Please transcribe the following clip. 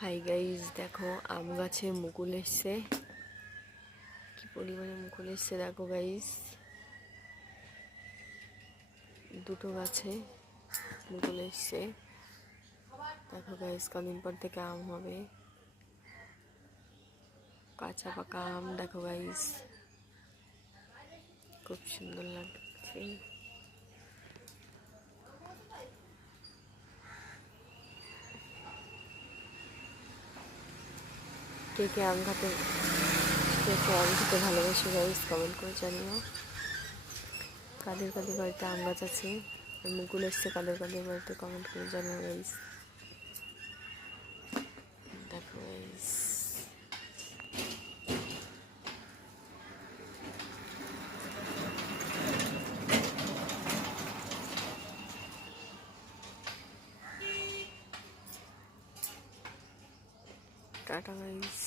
Hi guys, দেখো আম গাছে মুকুল এসছে। কি পরিমাণে মুকুল এসছে দেখো গাইজ, দুটো গাছে মুকুল এসছে। দেখো গাইজ, কদিন পর থেকে আম হবে, কাঁচা পাকা আম। দেখো গাইজ, খুব সুন্দর লাগছে। কে কে আম খেতে ভালোবাসে গাইজ, কমেন্ট করে জানিও। কাদের কাদের বাড়িতে আম গাছ আছে আর মুকুল এসছে, কাদের কাদের বাড়িতে কমেন্ট করে জানিও গাইজ। দেখো গাইজ, টাটা গাইজ।